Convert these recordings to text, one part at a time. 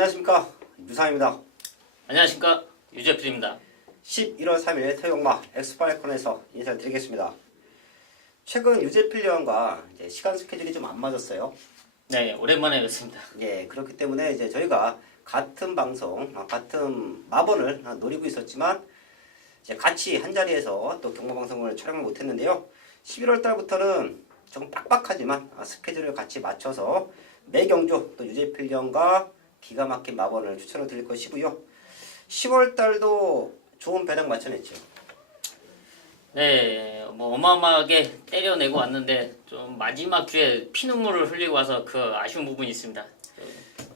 안녕하십니까, 유상입니다. 안녕하십니까, 유재필입니다. 11월 3일 토요일마 엑스파이콘에서 인사를 드리겠습니다. 최근 유재필 위원과 시간 스케줄이 좀 안 맞았어요. 네, 오랜만에 뵙습니다. 예, 그렇기 때문에 이제 저희가 같은 방송, 같은 마번을 노리고 있었지만 이제 같이 한 자리에서 또 경마 방송을 촬영을 못했는데요. 11월 달부터는 좀 빡빡하지만 스케줄을 같이 맞춰서 매경주 또 유재필 위원과 기가 막힌 마번을 추천을 드릴 것이고요. 10월 달도 좋은 배당 맞춰냈죠. 네, 어마어마하게 때려내고 왔는데 좀 마지막 주에 피눈물을 흘리고 와서 그 아쉬운 부분이 있습니다.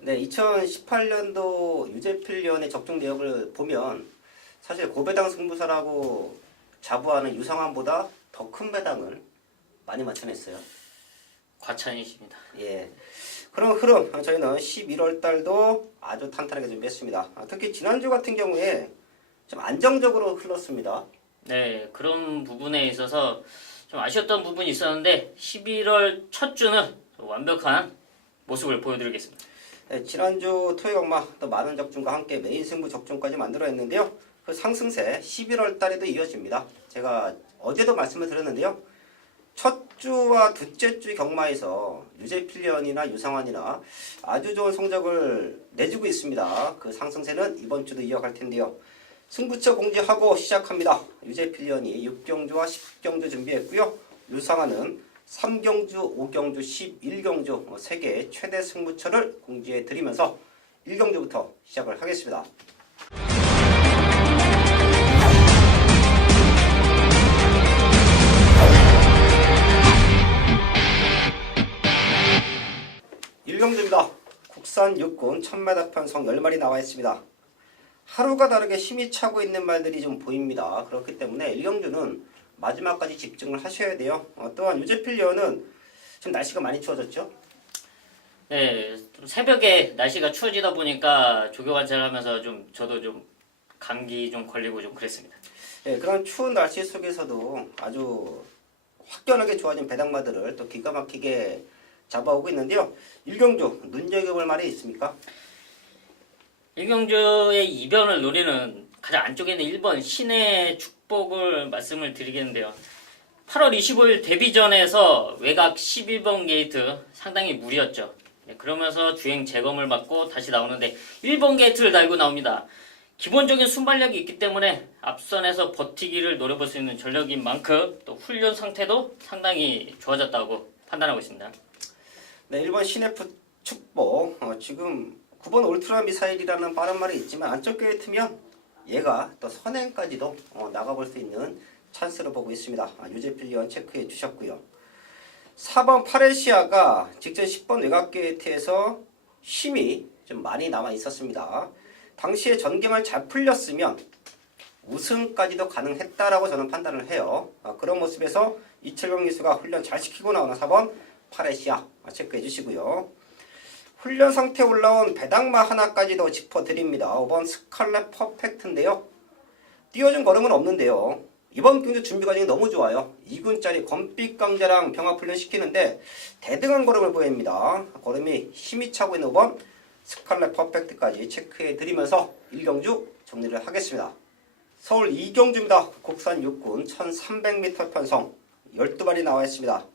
네, 2018년도 유재필 위원의 적중 내역을 보면 사실 고배당 승부사라고 자부하는 유상환보다 더 큰 배당을 많이 맞춰냈어요. 과찬이십니다. 예. 그럼 흐름 저희는 11월 달도 아주 탄탄하게 준비했습니다. 특히 지난주 같은 경우에 좀 안정적으로 흘렀습니다. 네, 그런 부분에 있어서 좀 아쉬웠던 부분이 있었는데 11월 첫 주는 완벽한 모습을 보여드리겠습니다. 네, 지난주 토요일마 또 많은 적중과 함께 메인 승부 적중까지 만들어냈는데요. 그 상승세 11월 달에도 이어집니다. 제가 어제도 말씀을 드렸는데요. 첫 주와 둘째 주 경마에서 유재필 위원이나 유상환이나 아주 좋은 성적을 내주고 있습니다. 그 상승세는 이번 주도 이어갈 텐데요. 승부처 공지하고 시작합니다. 유재필 위원이 6경주와 10경주 준비했고요. 유상환은 3경주, 5경주, 11경주 3개의 최대 승부처를 공지해 드리면서 1경주부터 시작을 하겠습니다. 일경주입니다. 국산 육군 1000m 편성 10마리 나와 있습니다. 하루가 다르게 힘이 차고 있는 말들이 좀 보입니다. 그렇기 때문에 일경주는 마지막까지 집중을 하셔야 돼요. 또한 유재필 위원은 지금 날씨가 많이 추워졌죠? 네, 좀 새벽에 날씨가 추워지다 보니까 조교 관찰하면서 저도 좀 감기 좀 걸리고 좀 그랬습니다. 네, 그런 추운 날씨 속에서도 아주 확연하게 좋아진 배당마들을 또 기가 막히게 잡아오고 있는데요. 일경주 눈여겨볼 말이 있습니까? 일경주의 이변을 노리는 가장 안쪽에 있는 1번 신의 축복을 말씀을 드리겠는데요. 8월 25일 데뷔전에서 외곽 11번 게이트 상당히 무리였죠. 네, 그러면서 주행 재검을 받고 다시 나오는데 1번 게이트를 달고 나옵니다. 기본적인 순발력이 있기 때문에 앞선에서 버티기를 노려볼 수 있는 전력인 만큼 또 훈련 상태도 상당히 좋아졌다고 판단하고 있습니다. 네, 1번 시네프 축복 지금 9번 울트라 미사일이라는 빠른 말이 있지만 안쪽 게이트면 얘가 또 선행까지도 나가볼 수 있는 찬스로 보고 있습니다. 유재필 위원 체크해 주셨고요. 4번 파레시아가 직전 10번 외곽 게이트에서 힘이 좀 많이 남아 있었습니다. 당시에 전개만 잘 풀렸으면 우승까지도 가능했다라고 저는 판단을 해요. 그런 모습에서 이철경 기수가 훈련 잘 시키고 나오는 4번 파레시아 체크해 주시고요. 훈련 상태에 올라온 배당마 하나까지도 짚어드립니다. 5번 스칼렛 퍼펙트인데요. 띄워준 걸음은 없는데요. 이번 경주 준비 과정이 너무 좋아요. 2군짜리 검빛 강자랑 병합 훈련 시키는데 대등한 걸음을 보입니다. 걸음이 힘이 차고 있는 5번 스칼렛 퍼펙트까지 체크해 드리면서 1경주 정리를 하겠습니다. 서울 2경주입니다. 국산 육군 1300m 편성 12마리 나와 있습니다.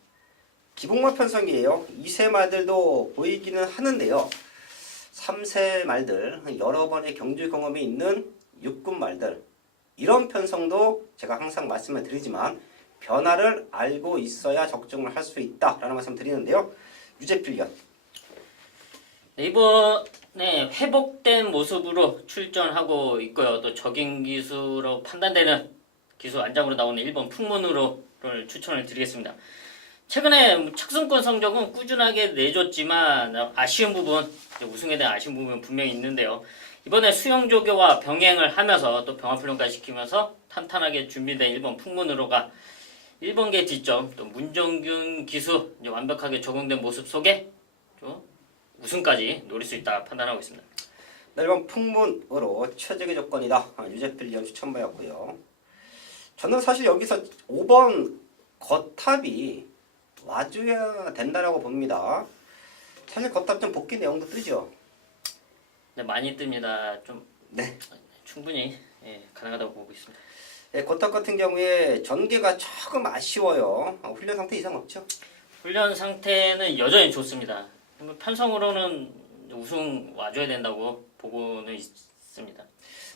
기복마 편성이에요. 2세 말들도 보이기는 하는데요. 3세 말들, 여러 번의 경주 경험이 있는 육군 말들, 이런 편성도 제가 항상 말씀을 드리지만 변화를 알고 있어야 적중을 할 수 있다라는 말씀 드리는데요. 유재필 위원. 이번에 회복된 모습으로 출전하고 있고요. 또 적인 기수로 판단되는 기수 안장으로 나오는 1번 풍문으로를 추천을 드리겠습니다. 최근에 착승권 성적은 꾸준하게 내줬지만 아쉬운 부분, 우승에 대한 아쉬운 부분은 분명히 있는데요. 이번에 수영조교와 병행을 하면서 또 병합훈련까지 시키면서 탄탄하게 준비된 1번 풍문으로가 1번계 뒷점, 또 문정균 기수 완벽하게 적용된 모습 속에 좀 우승까지 노릴 수 있다 판단하고 있습니다. 1번 풍문으로 최적의 조건이다. 유재필 위원 추천받았고요. 저는 사실 여기서 5번 거탑이 와줘야 된다라고 봅니다. 사실 겉탑 좀 복귀 내용도 뜨죠. 네, 많이 뜹니다. 좀 네. 충분히 가능하다고 보고 있습니다. 네, 고탑 같은 경우에 전개가 조금 아쉬워요. 훈련 상태 이상 없죠? 훈련 상태는 여전히 좋습니다. 편성으로는 우승 와줘야 된다고 보고는 있습니다. 네,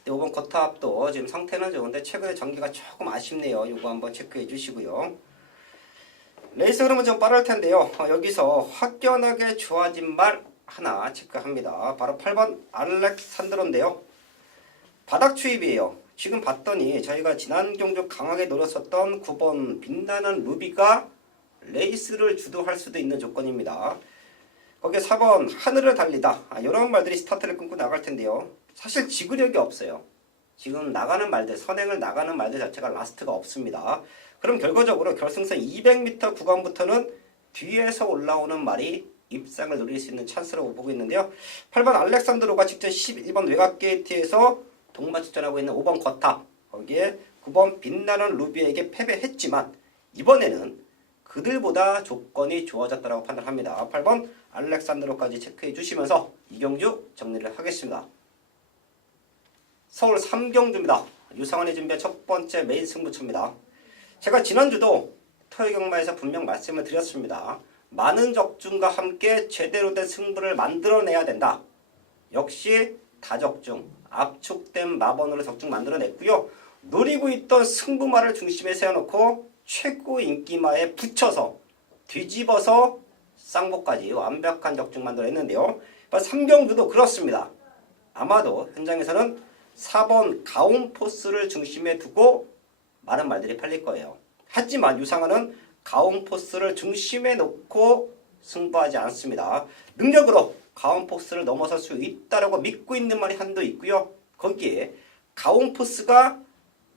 이번 고탑도 지금 상태는 좋은데 최근에 전개가 조금 아쉽네요. 이거 한번 체크해 주시고요. 레이스 흐름은 좀 빠를 텐데요. 여기서 확연하게 좋아진 말 하나 체크합니다. 바로 8번 알렉산드로인데요. 바닥 추입이에요. 지금 봤더니 저희가 지난 경주 강하게 노렸었던 9번 빛나는 루비가 레이스를 주도할 수도 있는 조건입니다. 거기에 4번 하늘을 달리다. 이런 말들이 스타트를 끊고 나갈 텐데요. 사실 지구력이 없어요. 지금 나가는 말들, 선행을 나가는 말들 자체가 라스트가 없습니다. 그럼 결과적으로 결승선 200m 구간부터는 뒤에서 올라오는 말이 입상을 노릴 수 있는 찬스라고 보고 있는데요. 8번 알렉산드로가 직전 11번 외곽 게이트에서 동마출전하고 있는 5번 거탑, 거기에 9번 빛나는 루비에게 패배했지만 이번에는 그들보다 조건이 좋아졌다고 판단합니다. 8번 알렉산드로까지 체크해 주시면서 이경주 정리를 하겠습니다. 서울 3경주입니다. 유상원이 준비한 첫 번째 메인 승부처입니다. 제가 지난주도 토요경마에서 분명 말씀을 드렸습니다. 많은 적중과 함께 제대로 된 승부를 만들어내야 된다. 역시 다적중, 압축된 마번으로 적중 만들어냈고요. 노리고 있던 승부마를 중심에 세워놓고 최고 인기마에 붙여서 뒤집어서 쌍복까지 완벽한 적중 만들어냈는데요. 3경주도 그렇습니다. 아마도 현장에서는 4번 가온포스를 중심에 두고 많은 말들이 팔릴 거예요. 하지만 유상원은 가온포스를 중심에 놓고 승부하지 않습니다. 능력으로 가온포스를 넘어설 수 있다고 믿고 있는 말이 한도 있고요. 거기에 가온포스가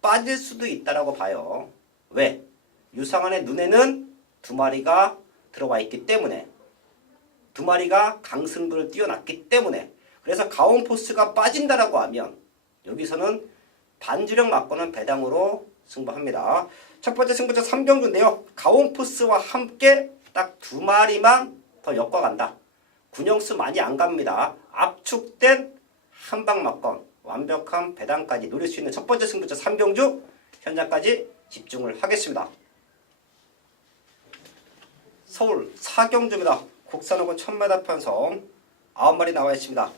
빠질 수도 있다고 봐요. 왜? 유상원의 눈에는 두 마리가 들어와 있기 때문에, 두 마리가 강승부를 띄워놨기 때문에, 그래서 가온포스가 빠진다라고 하면 여기서는 반주력 맞고는 배당으로 승부합니다. 첫 번째 승부처 3경주인데요. 가온포스와 함께 딱 두 마리만 더 엮어간다. 군영수 많이 안 갑니다. 압축된 한방 맞건 완벽한 배당까지 노릴 수 있는 첫 번째 승부처 3경주 현장까지 집중을 하겠습니다. 서울 4경주입니다. 국산호군 1000m 편성 9마리 나와 있습니다.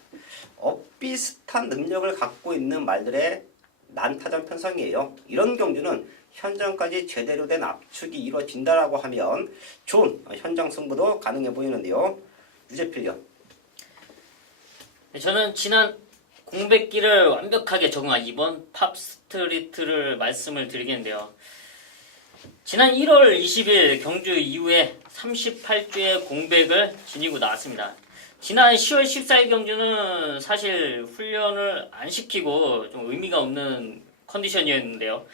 엇비슷한 능력을 갖고 있는 말들의 난타전 편성이에요. 이런 경주는 현장까지 제대로 된 압축이 이루어진다라고 하면 좋은 현장 승부도 가능해 보이는데요. 유재필련. 저는 지난 공백기를 완벽하게 적응한 이번 팝스트리트를 말씀을 드리겠는데요. 지난 1월 20일 경주 이후에 38주의 공백을 지니고 나왔습니다. 지난 10월 14일 경주는 사실 훈련을 안 시키고 좀 의미가 없는 컨디션이었는데요.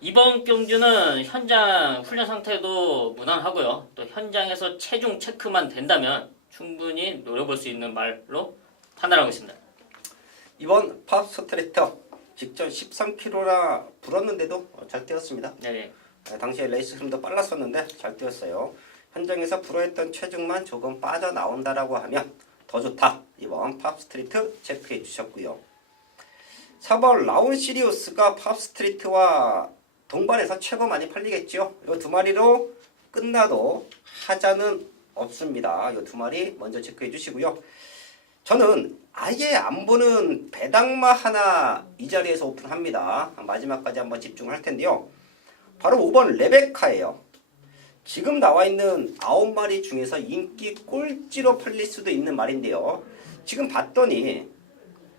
이번 경주는 현장 훈련 상태도 무난하고요. 또 현장에서 체중 체크만 된다면 충분히 노려볼 수 있는 말로 판단하고 있습니다. 이번 팝스트리트 직전 13km나 불었는데도 잘 뛰었습니다. 네. 당시에 레이스 흐름도 빨랐었는데 잘 뛰었어요. 현장에서 불어했던 체중만 조금 빠져나온다라고 하면 더 좋다. 이번 팝스트리트 체크해 주셨고요. 4번 라운 시리우스가 팝스트리트와 동반해서 최고 많이 팔리겠죠. 이 두 마리로 끝나도 하자는 없습니다. 이 두 마리 먼저 체크해 주시고요. 저는 아예 안 보는 배당마 하나 이 자리에서 오픈합니다. 마지막까지 한번 집중할 텐데요. 바로 5번 레베카예요. 지금 나와 있는 9마리 중에서 인기 꼴찌로 팔릴 수도 있는 말인데요. 지금 봤더니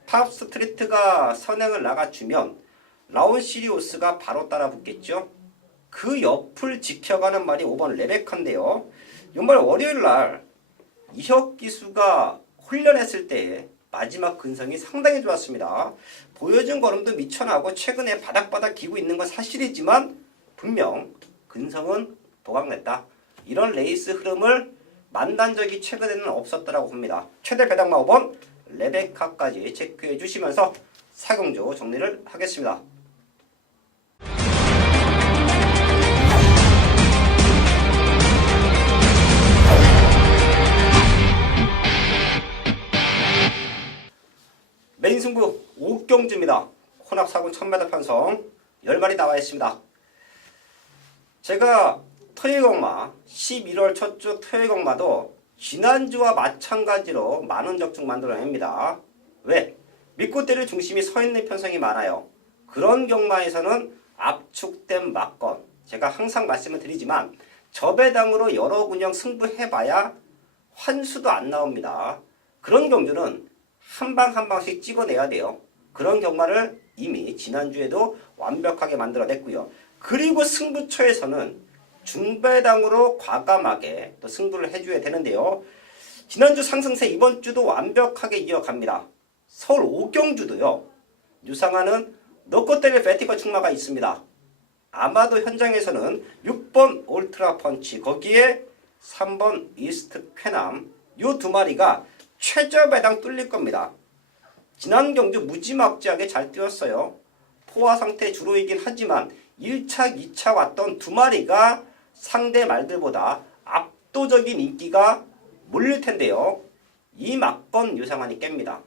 팝스트리트가 선행을 나가주면 라운 시리우스가 바로 따라 붙겠죠. 그 옆을 지켜가는 말이 5번 레베카인데요. 이말 월요일날 이혁 기수가 훈련했을 때 마지막 근성이 상당히 좋았습니다. 보여준 걸음도 미쳐나고 최근에 바닥바닥 기고 있는 건 사실이지만 분명 근성은 도각냈다. 이런 레이스 흐름을 만난 적이 최근에는 없었다고 봅니다. 최대 배당마 5번 레베카까지 체크해 주시면서 4경주 정리를 하겠습니다. 메인 승부 5경주입니다. 혼합 4군 1000m 편성 10마리 나와 있습니다. 제가 토요일경마 11월 첫 주 토요일경마도 지난주와 마찬가지로 많은 적중 만들어냅니다. 왜? 밑꽃대를 중심이 서 있는 편성이 많아요. 그런 경마에서는 압축된 막건, 제가 항상 말씀을 드리지만 저배당으로 여러 군영 승부해봐야 환수도 안 나옵니다. 그런 경주는 한 방 한 방씩 찍어내야 돼요. 그런 경마를 이미 지난주에도 완벽하게 만들어냈고요. 그리고 승부처에서는 중배당으로 과감하게 또 승부를 해줘야 되는데요. 지난주 상승세 이번 주도 완벽하게 이어갑니다. 서울 5경주도요. 유상하는 너꽃대를 베티버 충마가 있습니다. 아마도 현장에서는 6번 올트라 펀치, 거기에 3번 이스트 쾌남, 요 두 마리가 최저 배당 뚫릴 겁니다. 지난 경주 무지막지하게 잘 뛰었어요. 포화 상태 주로이긴 하지만 1차, 2차 왔던 두 마리가 상대 말들보다 압도적인 인기가 몰릴 텐데요. 이 막건 유상한이 깹니다.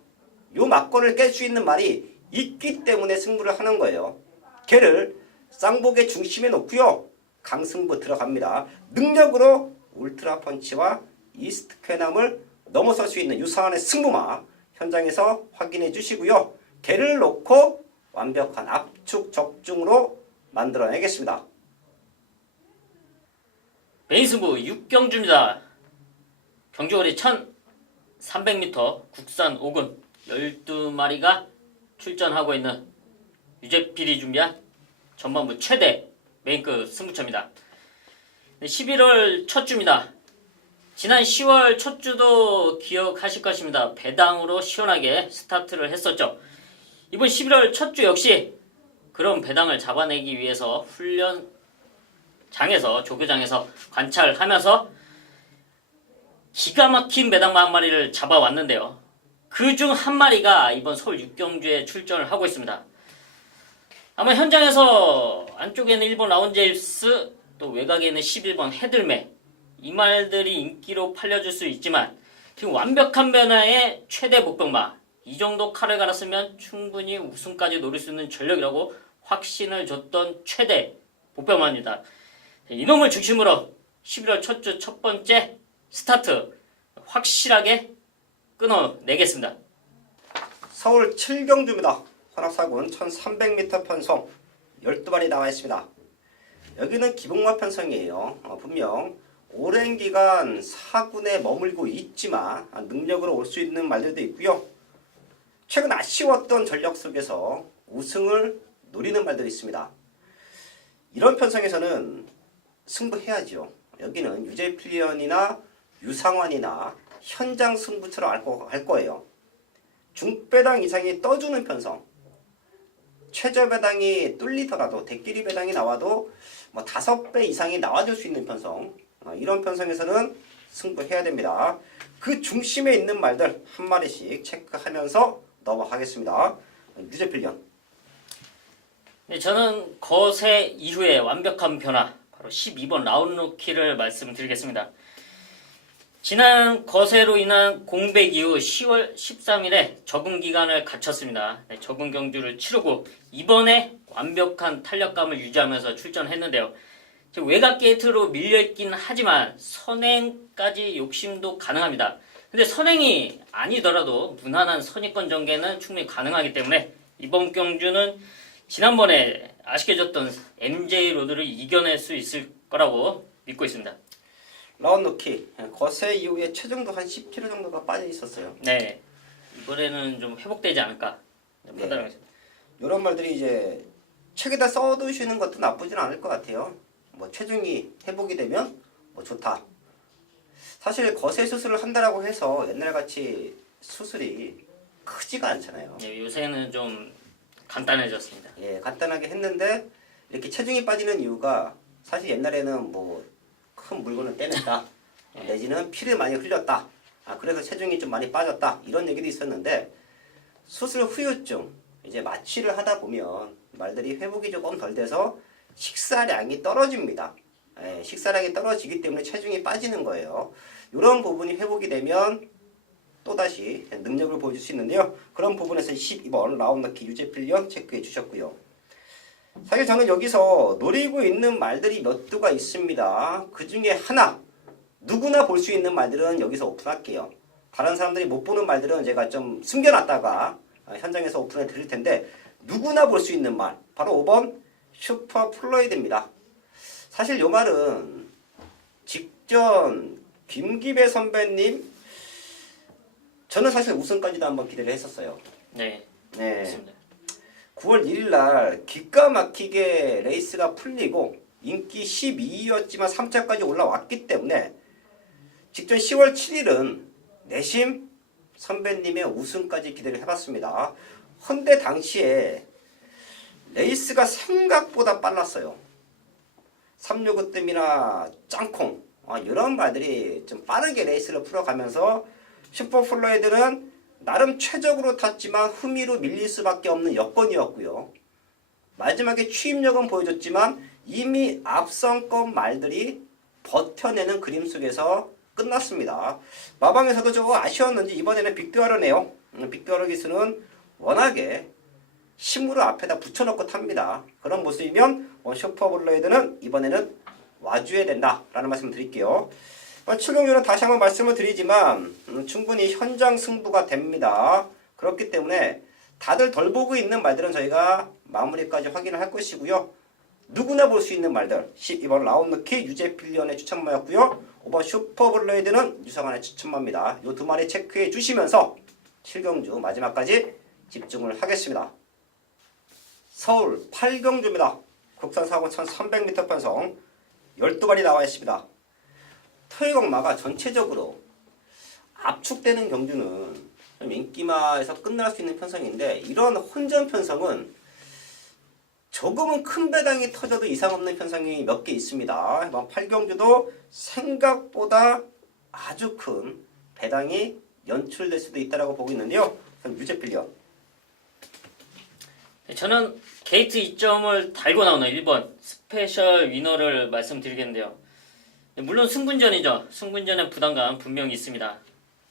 요 막건을 깰 수 있는 말이 있기 때문에 승부를 하는 거예요. 걔를 쌍복의 중심에 놓고요. 강승부 들어갑니다. 능력으로 울트라 펀치와 이스트 쾌남을 넘어설 수 있는 유상한의 승부마 현장에서 확인해 주시고요. 걔를 놓고 완벽한 압축 적중으로 만들어내겠습니다. 메인 승부 6경주입니다. 경주거리 1300m 국산 5군 12마리가 출전하고 있는 유재필이 준비한 전반부 최대 메인급 승부처입니다. 11월 첫 주입니다. 지난 10월 첫 주도 기억하실 것입니다. 배당으로 시원하게 스타트를 했었죠. 이번 11월 첫 주 역시 그런 배당을 잡아내기 위해서 훈련장에서 조교장에서 관찰하면서 기가 막힌 배당마 한 마리를 잡아왔는데요. 그중 한 마리가 이번 서울 6경주에 출전을 하고 있습니다. 아마 현장에서 안쪽에는 1번 라운제일스, 또 외곽에는 11번 헤들매, 이 말들이 인기로 팔려줄 수 있지만 지금 완벽한 변화의 최대 복병마, 이 정도 칼을 갈았으면 충분히 우승까지 노릴 수 있는 전력이라고 확신을 줬던 최대 복병마입니다. 이놈을 중심으로 11월 첫 주 첫 번째 스타트 확실하게 끊어내겠습니다. 서울 7경주입니다. 혼합사군 1300m 편성 12마리 나와 있습니다. 여기는 기복마 편성이에요. 분명 오랜 기간 4군에 머물고 있지만 능력으로 올 수 있는 말들도 있고요. 최근 아쉬웠던 전력 속에서 우승을 노리는 말들이 있습니다. 이런 편성에서는 승부해야죠. 여기는 유재필리언이나 유상환이나 현장 승부처럼 할 거예요. 중배당 이상이 떠주는 편성, 최저 배당이 뚫리더라도 대끼리 배당이 나와도 뭐 5배 이상이 나와줄 수 있는 편성, 이런 편성에서는 승부해야 됩니다. 그 중심에 있는 말들 한 마리씩 체크하면서 넘어가겠습니다. 유재필리언. 네, 저는 거세 이후에 완벽한 변화, 바로 12번 라운드키를 말씀드리겠습니다. 지난 거세로 인한 공백 이후 10월 13일에 적응 기간을 갖췄습니다. 네, 적응 경주를 치르고 이번에 완벽한 탄력감을 유지하면서 출전했는데요. 외곽 게이트로 밀려있긴 하지만 선행까지 욕심도 가능합니다. 근데 선행이 아니더라도 무난한 선의권 전개는 충분히 가능하기 때문에 이번 경주는 지난번에 아쉽게 졌던 MJ 로드를 이겨낼 수 있을 거라고 믿고 있습니다. 라운드키 거세 이후에 체중도 한 10kg 정도가 빠져 있었어요. 네, 이번에는 좀 회복되지 않을까 판단하겠습니다. 이런 말들이 이제 책에다 써두시는 것도 나쁘진 않을 것 같아요. 뭐 체중이 회복이 되면 뭐 좋다. 사실 거세 수술을 한다라고 해서 옛날같이 수술이 크지가 않잖아요. 네, 요새는 좀 간단해졌습니다. 예, 간단하게 했는데 이렇게 체중이 빠지는 이유가 사실 옛날에는 뭐 큰 물건을 떼냈다, 내지는 피를 많이 흘렸다, 그래서 체중이 좀 많이 빠졌다, 이런 얘기도 있었는데 수술 후유증, 이제 마취를 하다 보면 말들이 회복이 조금 덜 돼서 식사량이 떨어집니다. 예, 식사량이 떨어지기 때문에 체중이 빠지는 거예요. 이런 부분이 회복이 되면 또다시 능력을 보여줄 수 있는데요. 그런 부분에서 12번 라운드키 유제필리언 체크해 주셨고요. 사실 저는 여기서 노리고 있는 말들이 몇 두가 있습니다. 그 중에 하나, 누구나 볼 수 있는 말들은 여기서 오픈할게요. 다른 사람들이 못 보는 말들은 제가 좀 숨겨놨다가 현장에서 오픈해 드릴 텐데, 누구나 볼 수 있는 말, 바로 5번 슈퍼 플로이드입니다. 사실 이 말은 직전 김기배 선배님, 저는 사실 우승까지도 한번 기대를 했었어요. 네. 네. 맞습니다. 9월 1일 날 기가 막히게 레이스가 풀리고 인기 12위였지만 3차까지 올라왔기 때문에 직전 10월 7일은 내심 선배님의 우승까지 기대를 해봤습니다. 헌데 당시에 레이스가 생각보다 빨랐어요. 365 뜸이나 짱콩 이런 말들이 좀 빠르게 레이스를 풀어가면서 슈퍼플로이드는 나름 최적으로 탔지만 후미로 밀릴 수밖에 없는 여건이었고요. 마지막에 추임력은 보여줬지만 이미 앞선권 말들이 버텨내는 그림 속에서 끝났습니다. 마방에서도 저거 아쉬웠는지 이번에는 빅드와르네요. 빅드와르 기수는 워낙에 힘으로 앞에다 붙여놓고 탑니다. 그런 모습이면 슈퍼플로이드는 이번에는 와줘야 된다라는 말씀을 드릴게요. 출경률은 다시 한번 말씀을 드리지만 충분히 현장 승부가 됩니다. 그렇기 때문에 다들 덜 보고 있는 말들은 저희가 마무리까지 확인을 할 것이고요. 누구나 볼 수 있는 말들 12번 라운드키 유제필리언의 추천마였고요. 5번 슈퍼블레이드는 유성환의 추천마입니다. 이 두 마리 체크해 주시면서 7경주 마지막까지 집중을 하겠습니다. 서울 8경주입니다. 국산 사고 1300m 편성 12마리 나와 있습니다. 토익엄마가 전체적으로 압축되는 경주는 좀 인기마에서 끝날 수 있는 편성인데, 이런 혼전 편성은 조금은 큰 배당이 터져도 이상 없는 편성이 몇 개 있습니다. 이번 8경주도 생각보다 아주 큰 배당이 연출될 수도 있다고 보고 있는데요. 유제필리언. 저는 게이트 2점을 달고 나오는 1번 스페셜 위너를 말씀드리겠는데요. 물론 승분전이죠. 승분전의 부담감 분명히 있습니다.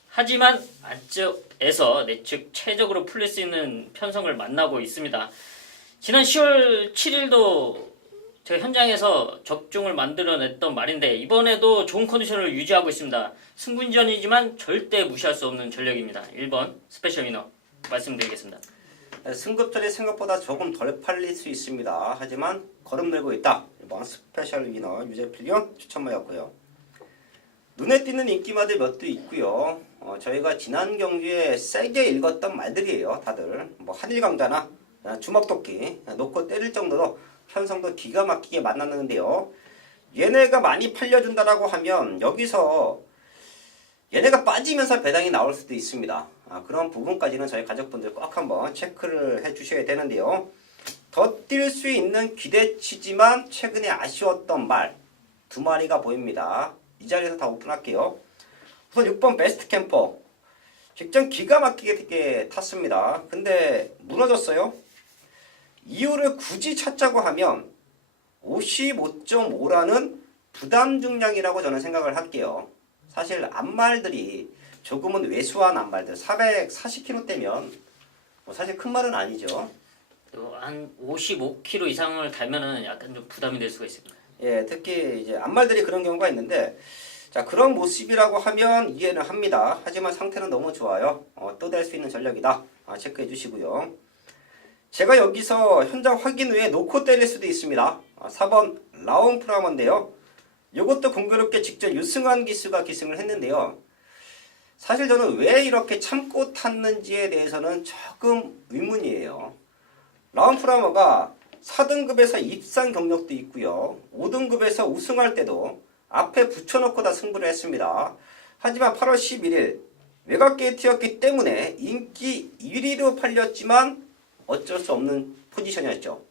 하지만 안쪽에서 내측 최적으로 풀릴 수 있는 편성을 만나고 있습니다. 지난 10월 7일도 제가 현장에서 적중을 만들어냈던 말인데 이번에도 좋은 컨디션을 유지하고 있습니다. 승분전이지만 절대 무시할 수 없는 전력입니다. 1번 스페셜 위너 말씀드리겠습니다. 승급전이 생각보다 조금 덜 팔릴 수 있습니다. 하지만 걸음 내고 있다. 이번 스페셜 위너 유제필리언 추천마였고요. 눈에 띄는 인기마들 몇 도 있고요. 저희가 지난 경주에 세게 읽었던 말들이에요. 다들 뭐 한일강자나 주먹도끼 놓고 때릴 정도로 편성도 기가 막히게 만났는데요. 얘네가 많이 팔려준다라고 하면 여기서 얘네가 빠지면서 배당이 나올 수도 있습니다. 그런 부분까지는 저희 가족분들 꼭 한번 체크를 해주셔야 되는데요. 더 뛸 수 있는 기대치지만 최근에 아쉬웠던 말 두 마리가 보입니다. 이 자리에서 다 오픈할게요. 우선 6번 베스트 캠퍼. 직전 기가 막히게 되게 탔습니다. 근데 무너졌어요. 이유를 굳이 찾자고 하면 55.5라는 부담 중량이라고 저는 생각을 할게요. 사실 앞말들이 조금은 왜소한 앞말들 440kg대면 사실 큰 말은 아니죠. 한 55kg 이상을 달면은 약간 좀 부담이 될 수가 있습니다. 예, 특히 이제 앞말들이 그런 경우가 있는데, 자 그런 모습이라고 하면 이해는 합니다. 하지만 상태는 너무 좋아요. 또 될 수 있는 전력이다. 체크해 주시고요. 제가 여기서 현장 확인 후에 놓고 때릴 수도 있습니다. 4번 라온 프라머인데요. 이것도 공교롭게 직접 유승환 기수가 기승을 했는데요. 사실 저는 왜 이렇게 참고 탔는지에 대해서는 조금 의문이에요. 라운 프라머가 4등급에서 입상 경력도 있고요. 5등급에서 우승할 때도 앞에 붙여놓고 다 승부를 했습니다. 하지만 8월 11일 외곽 게이트였기 때문에 인기 1위로 팔렸지만 어쩔 수 없는 포지션이었죠.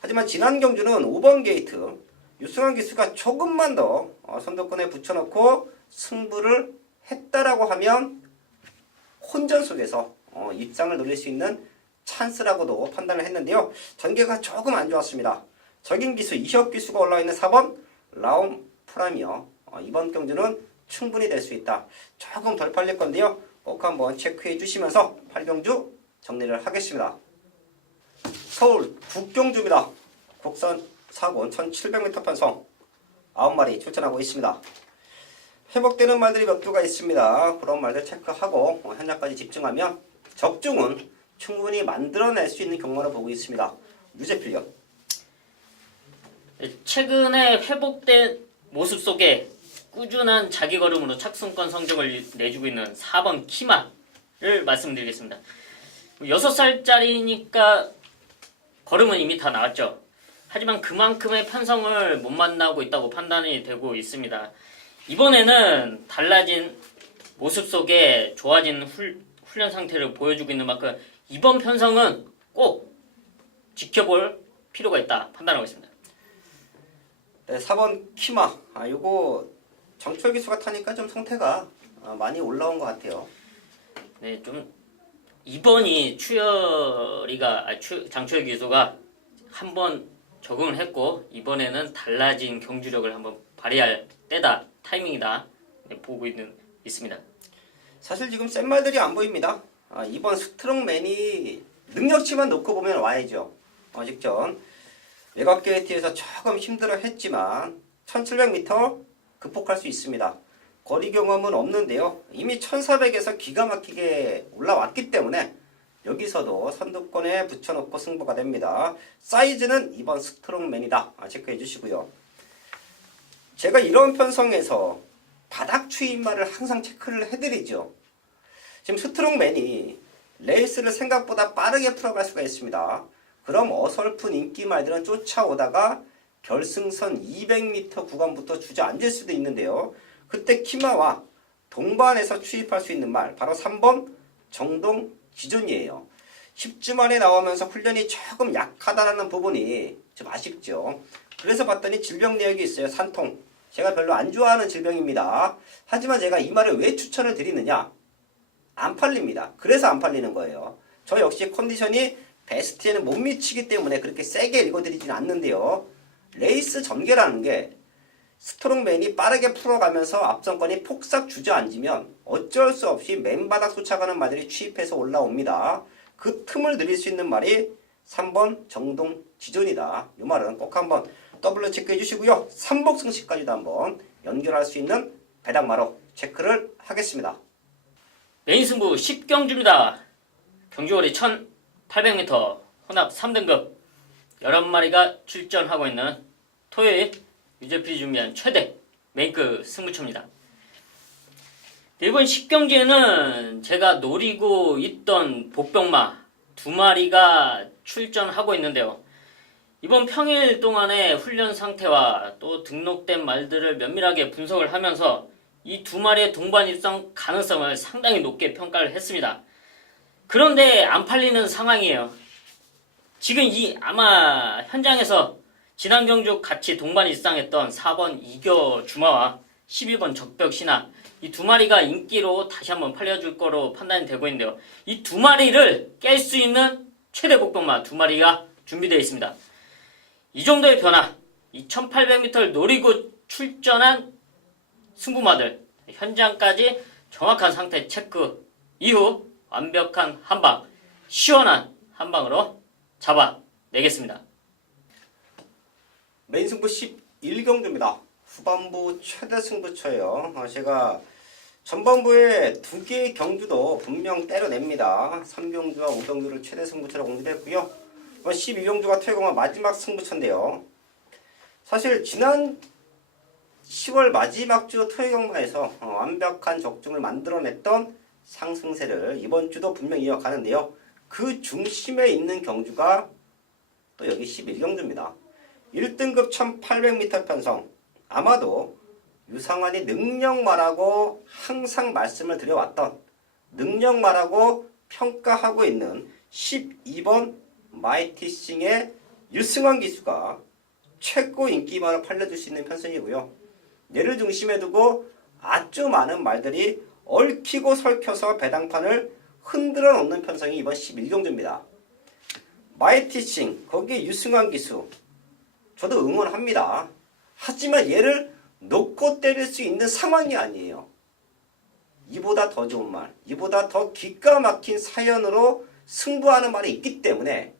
하지만 지난 경주는 5번 게이트 유승환 기수가 조금만 더 선두권에 붙여놓고 승부를 했다라고 하면 혼전 속에서 입상을 노릴 수 있는 찬스라고도 판단을 했는데요. 전개가 조금 안 좋았습니다. 적인 기수 이혁 기수가 올라와 있는 4번 라움 프라미어 이번 경주는 충분히 될 수 있다. 조금 덜 팔릴 건데요. 꼭 한번 체크해 주시면서 8경주 정리를 하겠습니다. 서울 북경주입니다. 국산 4권 1700m 편성 9마리 출전하고 있습니다. 회복되는 말들이 몇 두가 있습니다. 그런 말들 체크하고 현장까지 집중하면 적중은 충분히 만들어낼 수 있는 경로를 보고 있습니다. 유재필요. 최근에 회복된 모습 속에 꾸준한 자기 걸음으로 착승권 성적을 내주고 있는 4번 키마를 말씀드리겠습니다. 6살짜리니까 걸음은 이미 다 나왔죠. 하지만 그만큼의 편성을 못 만나고 있다고 판단이 되고 있습니다. 이번에는 달라진 모습 속에 좋아진 훈련 상태를 보여주고 있는 만큼 이번 편성은 꼭 지켜볼 필요가 있다 판단하고 있습니다. 네, 4번 키마. 이거 정철 기수가 타니까 좀 상태가 많이 올라온 것 같아요. 네, 좀 이번이 장철 기수가 한번 적응을 했고 이번에는 달라진 경주력을 한번 발휘할 때다, 타이밍이다 보고 있습니다. 사실 지금 센 말들이 안 보입니다. 이번 스트롱맨이 능력치만 놓고 보면 와야죠. 직전 외곽 게이트에서 조금 힘들어 했지만 1700m 극복할 수 있습니다. 거리 경험은 없는데요. 이미 1400에서 기가 막히게 올라왔기 때문에 여기서도 선두권에 붙여놓고 승부가 됩니다. 사이즈는 이번 스트롱맨이다. 체크해 주시고요. 제가 이런 편성에서 바닥 추임말을 항상 체크를 해드리죠. 지금 스트롱맨이 레이스를 생각보다 빠르게 풀어갈 수가 있습니다. 그럼 어설픈 인기말들은 쫓아오다가 결승선 200m 구간부터 주저앉을 수도 있는데요. 그때 키마와 동반해서 추입할 수 있는 말 바로 3번 정동 기존이에요. 10주 만에 나오면서 훈련이 조금 약하다는 부분이 좀 아쉽죠. 그래서 봤더니 질병 내역이 있어요. 산통. 제가 별로 안 좋아하는 질병입니다. 하지만 제가 이 말을 왜 추천을 드리느냐? 안 팔립니다. 그래서 안 팔리는 거예요. 저 역시 컨디션이 베스트에는 못 미치기 때문에 그렇게 세게 읽어드리지는 않는데요. 레이스 전개라는 게 스트롱맨이 빠르게 풀어가면서 앞선권이 폭삭 주저앉으면 어쩔 수 없이 맨바닥 쫓아가는 말들이 추입해서 올라옵니다. 그 틈을 늘릴 수 있는 말이 3번 정동 지존이다. 이 말은 꼭 한번 더블로 체크해 주시고요. 삼복승식까지도 한번 연결할 수 있는 배당마로 체크를 하겠습니다. 메인 승부 10경주입니다. 경주거리 1800m 혼합 3등급 11마리가 출전하고 있는 토요일 유재필이 준비한 최대 메인급 승부처입니다. 이번 10경기에는 제가 노리고 있던 복병마 2마리가 출전하고 있는데요. 이번 평일 동안의 훈련 상태와 또 등록된 말들을 면밀하게 분석을 하면서 이 2마리의 동반 입성 가능성을 상당히 높게 평가를 했습니다. 그런데 안 팔리는 상황이에요. 지금 아마 현장에서 지난 경주 같이 동반 입상했던 4번 이겨 주마와 12번 적벽 신화 이 2마리가 인기로 다시 한번 팔려줄 거로 판단이 되고 있는데요. 이 2마리를 깰 수 있는 최대 복병마 2마리가 준비되어 있습니다. 이 정도의 변화, 이 1800m를 노리고 출전한 승부마들 현장까지 정확한 상태 체크 이후 완벽한 한방, 시원한 한방으로 잡아내겠습니다. 메인 승부 11경주입니다. 후반부 최대 승부처예요. 제가 전반부에 2개의 경주도 분명 때려냅니다. 3경주와 5경주를 최대 승부처로 공개했고요. 12경주가 퇴공한 마지막 승부처인데요. 사실 지난 10월 마지막 주 토요경마에서 완벽한 적중을 만들어냈던 상승세를 이번 주도 분명 이어가는데요. 그 중심에 있는 경주가 또 여기 11경주입니다. 1등급 1800m 편성. 아마도 유상환이 능력마라고 항상 말씀을 드려왔던 능력마라고 평가하고 있는 12번 마이티싱의 유승환 기수가 최고 인기만을 팔려줄 수 있는 편성이고요. 얘를 중심에 두고 아주 많은 말들이 얽히고 설켜서 배당판을 흔들어 놓는 편성이 이번 11경주입니다. 마이티싱, 거기에 유승환 기수 저도 응원합니다. 하지만 얘를 놓고 때릴 수 있는 상황이 아니에요. 이보다 더 좋은 말, 이보다 더 기가 막힌 사연으로 승부하는 말이 있기 때문에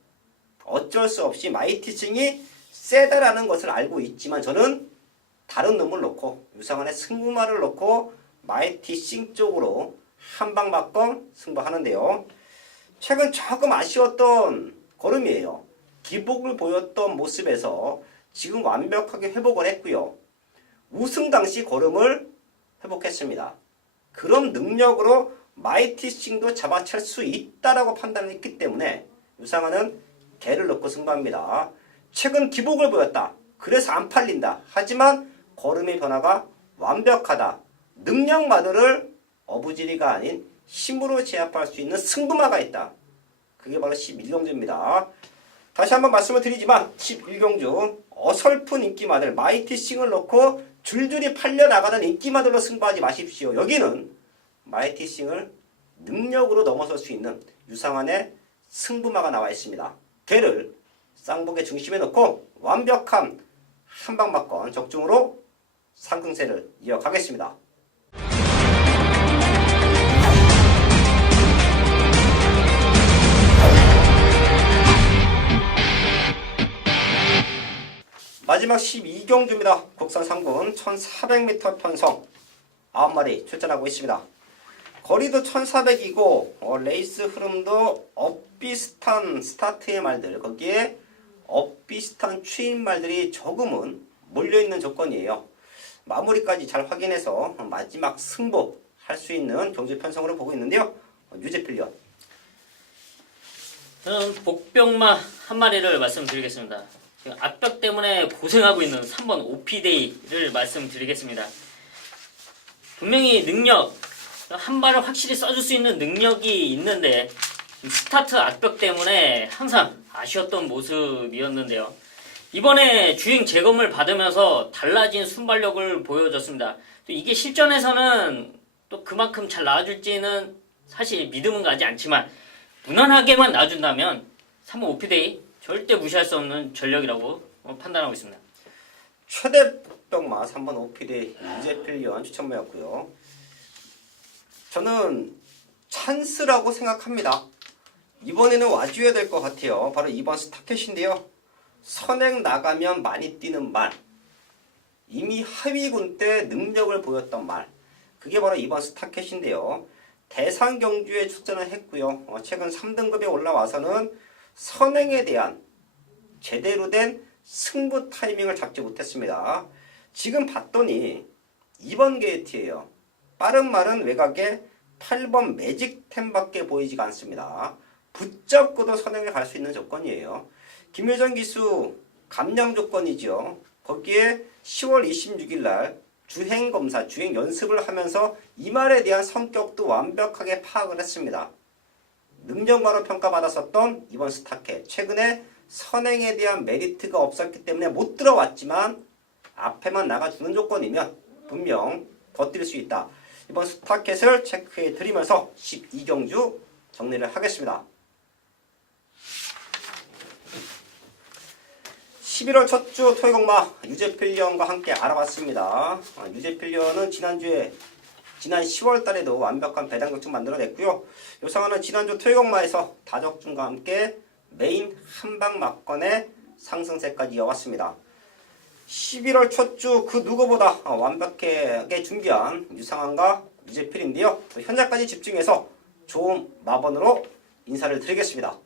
어쩔 수 없이 마이티싱이 세다라는 것을 알고 있지만 저는 다른 놈을 놓고 유상한의 승부말을 놓고 마이티싱 쪽으로 한방 맞건 승부하는데요. 최근 조금 아쉬웠던 걸음이에요. 기복을 보였던 모습에서 지금 완벽하게 회복을 했고요. 우승 당시 걸음을 회복했습니다. 그런 능력으로 마이티싱도 잡아챌 수 있다라고 판단을 했기 때문에 유상한은 개를 넣고 승부합니다. 최근 기복을 보였다. 그래서 안 팔린다. 하지만 걸음의 변화가 완벽하다. 능력만을 어부지리가 아닌 힘으로 제압할 수 있는 승부마가 있다. 그게 바로 11경주입니다. 다시 한번 말씀을 드리지만 11경주 어설픈 인기마들 마이티싱을 넣고 줄줄이 팔려나가는 인기마들로 승부하지 마십시오. 여기는 마이티싱을 능력으로 넘어설 수 있는 유상한의 승부마가 나와 있습니다. 개를 쌍복의 중심에 넣고 완벽한 한방맞건 적중으로 상승세를 이어가겠습니다. 마지막 12경주입니다. 국산 3군 1400m 편성 9마리 출전하고 있습니다. 거리도 1400이고 레이스 흐름도 엇비슷한 스타트의 말들, 거기에 엇비슷한 추인 말들이 조금은 몰려있는 조건이에요. 마무리까지 잘 확인해서 마지막 승부할 수 있는 경주 편성으로 보고 있는데요. 유재필련. 저는 복병마 한 마리를 말씀드리겠습니다. 앞벽 때문에 고생하고 있는 3번 오피데이를 말씀드리겠습니다. 분명히 능력, 한 발을 확실히 써줄 수 있는 능력이 있는데 스타트 앞벽 때문에 항상 아쉬웠던 모습이었는데요. 이번에 주행 재검을 받으면서 달라진 순발력을 보여줬습니다. 또 이게 실전에서는 또 그만큼 잘 나와줄지는 사실 믿음은 가지 않지만 무난하게만 나와준다면 3번 오피데이 절대 무시할 수 없는 전력이라고 판단하고 있습니다. 최대 복병마 3번 오피데이 유재필련 추천모였고요. 저는 찬스라고 생각합니다. 이번에는 와줘야 될 것 같아요. 바로 2번 스타켓인데요. 선행 나가면 많이 뛰는 말. 이미 하위군 때 능력을 보였던 말. 그게 바로 2번 스타켓인데요. 대상 경주에 출전을 했고요. 최근 3등급에 올라와서는 선행에 대한 제대로 된 승부 타이밍을 잡지 못했습니다. 지금 봤더니 2번 게이트예요. 빠른 말은 외곽에 8번 매직템밖에 보이지가 않습니다. 붙잡고도 선행을 갈 수 있는 조건이에요. 김효정 기수 감량 조건이죠. 거기에 10월 26일 날 주행검사, 주행 연습을 하면서 이 말에 대한 성격도 완벽하게 파악을 했습니다. 능력마로 평가받았었던 이번 스타켓. 최근에 선행에 대한 메리트가 없었기 때문에 못 들어왔지만 앞에만 나가주는 조건이면 분명 더 뛸 수 있다. 이번 스타켓을 체크해 드리면서 12경주 정리를 하겠습니다. 11월 첫 주 토요일공마 유재필련과 함께 알아봤습니다. 유재필련은 지난 10월 달에도 완벽한 배당 적중 만들어냈고요. 요상한은 지난주 토요일공마에서 다적중과 함께 메인 한방 막건의 상승세까지 이어왔습니다. 11월 첫 주 그 누구보다 완벽하게 준비한 유상한과 유재필인데요. 현재까지 집중해서 좋은 마번으로 인사를 드리겠습니다.